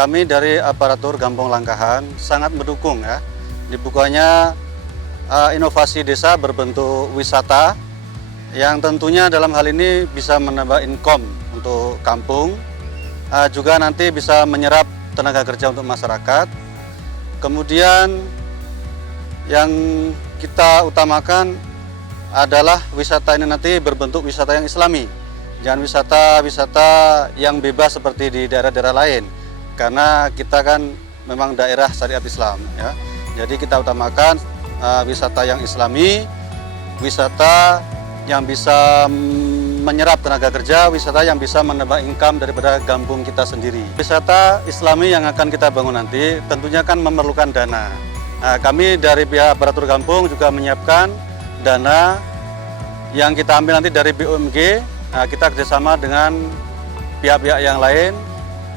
kami dari aparatur Kampung Langkahan sangat mendukung ya dibukanya inovasi desa berbentuk wisata yang tentunya dalam hal ini bisa menambah income untuk kampung, juga nanti bisa menyerap tenaga kerja untuk masyarakat. Kemudian yang kita utamakan adalah wisata ini nanti berbentuk wisata yang islami, jangan wisata yang bebas seperti di daerah-daerah lain, karena kita kan memang daerah syariat Islam ya. Jadi kita utamakan wisata yang islami, wisata yang bisa menyerap tenaga kerja, wisata yang bisa menambah income daripada kampung kita sendiri. Wisata islami yang akan kita bangun nanti tentunya kan memerlukan dana. Nah, kami dari pihak aparatur kampung juga menyiapkan dana yang kita ambil nanti dari BUMG. Nah, kita kerjasama dengan pihak-pihak yang lain.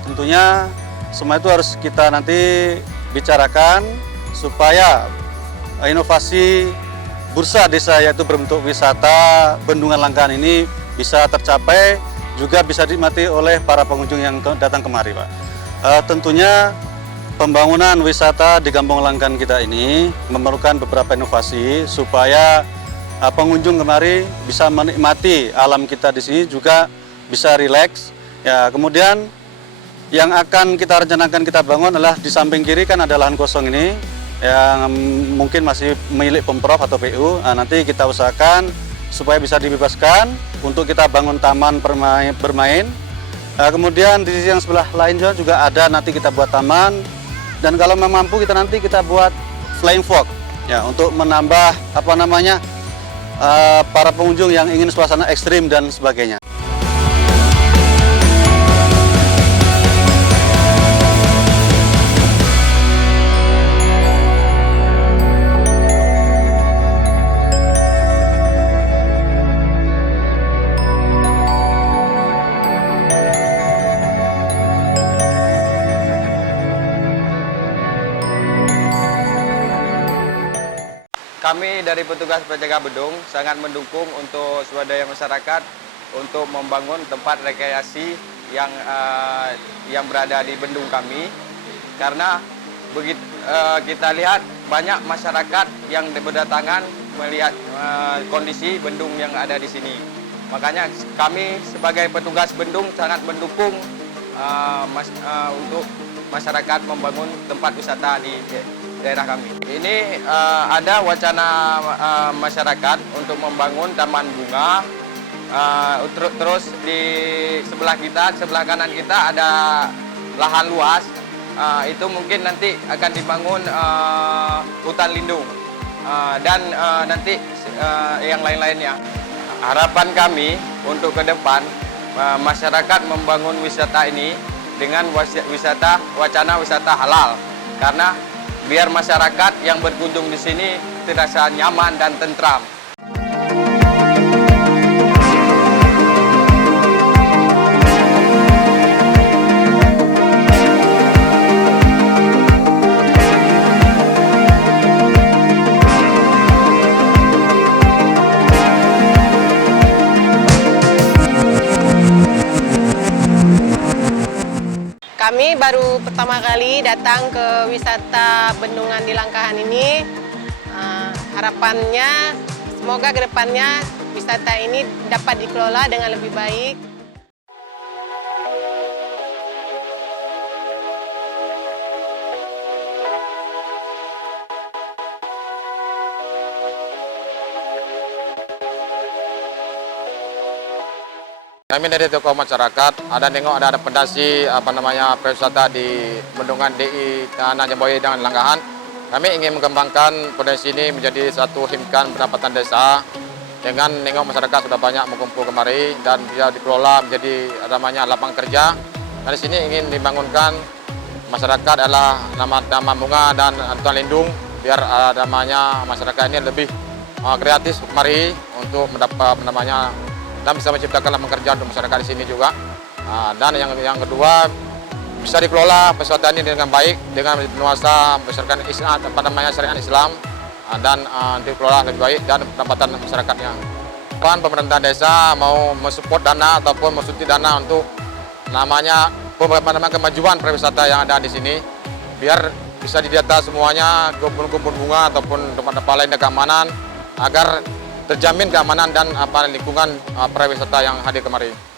Tentunya semua itu harus kita nanti bicarakan supaya inovasi bursa desa yaitu berbentuk wisata Bendungan Langkahan ini bisa tercapai, juga bisa dinikmati oleh para pengunjung yang datang kemari, Pak. Tentunya pembangunan wisata di Kampung Langkahan kita ini memerlukan beberapa inovasi supaya pengunjung kemari bisa menikmati alam kita di sini, juga bisa rileks. Ya, kemudian yang akan kita rencanakan kita bangun adalah di samping kiri kan ada lahan kosong ini yang mungkin masih milik Pemprov atau PU. Nah, nanti kita usahakan supaya bisa dibebaskan untuk kita bangun taman bermain. Nah, kemudian di sisi yang sebelah lain juga ada nanti kita buat taman, dan kalau mampu kita buat flying fox ya untuk menambah para pengunjung yang ingin suasana ekstrim dan sebagainya. Kami dari petugas penjaga bendung sangat mendukung untuk swadaya masyarakat untuk membangun tempat rekreasi yang berada di bendung kami, karena begitu kita lihat banyak masyarakat yang berdatangan melihat kondisi bendung yang ada di sini. Makanya kami sebagai petugas bendung sangat mendukung untuk masyarakat membangun tempat wisata di daerah kami. Ini ada wacana masyarakat untuk membangun taman bunga. Terus di sebelah kanan kita ada lahan luas. Itu mungkin nanti akan dibangun hutan lindung dan nanti yang lain-lainnya. Harapan kami untuk ke depan masyarakat membangun wisata ini dengan wacana wisata halal, karena biar masyarakat yang berkunjung di sini terasa nyaman dan tentram. Kami baru pertama kali datang ke wisata Bendungan di Langkahan ini. Harapannya semoga ke depannya wisata ini dapat dikelola dengan lebih baik. Kami dari tokoh masyarakat ada pendasi pariwisata di Bendungan DI Tanah Jambuaya dan Langkahan. Kami ingin mengembangkan potensi ini menjadi satu himkan pendapatan desa dengan nengok masyarakat sudah banyak mengumpul kemari dan bisa dikelola menjadi lapangan kerja. Dan di sini ingin dibangunkan masyarakat adalah taman bunga dan hutan lindung biar masyarakat ini lebih kreatif kemari untuk mendapat dan bisa menciptakan lapangan kerja untuk masyarakat di sini juga. Dan yang kedua, bisa dikelola wisata ini dengan baik dengan nuansa masyarakat Islam, syariat Islam, dan dikelola lebih baik dan pendapatan masyarakatnya. Pemerintah desa mau mensupport dana ataupun mensuntik dana untuk kemajuan pariwisata yang ada di sini, biar bisa didata semuanya, kebun-kebun bunga ataupun tempat-tempat lain dan keamanan, agar terjamin keamanan dan lingkungan pariwisata yang hadir kemari.